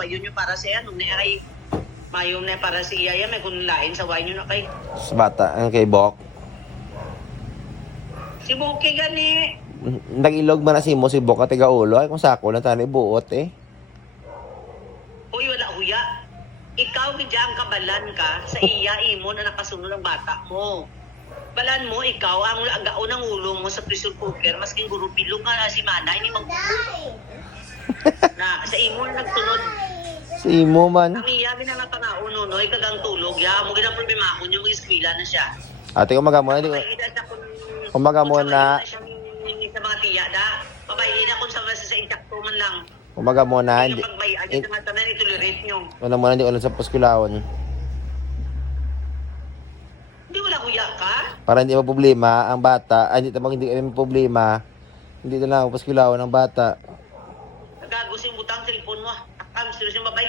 wayon nyo para sa ano, na ay mayom na para si Iyaya, may kunlain sa wayon nyo na kay. Sa bata, ang kay Bok. Si Buki gani. Nag-ilog man na si mo si Bok at tiga ulo. Ay kung sako na tani buot eh. Uy, wala huya. Ikaw, bidyang kabalan ka sa iya, imo na nakasunod ang bata mo. Balan mo, ikaw, ang agaon ng ulo mo sa pressure cooker, masking gurupilong ka na si Mana, hindi mag na sa imo na nagtunod. Si mo man. Ang iya, binangatangao no, ikagang tulog, ya, mo ginang problema ko, yung mag-eskwila na siya. Ate kumaga mo na. Kumaga mo na. Sa mga tiya, da. Pabayin na kung sa insakto man lang. Kumaga mo na. Hindi pagbayan, hindi naman tanan, itolerate nyo. Una mo na hindi ulit sa puskulawon. Hindi wala huya ka? Para hindi mo problema ang bata. Ay, hindi kami problema. Hindi na lang puskulawon ang bata. Nagago sa yung butang cellphone mo. Akam, sila siyang babay.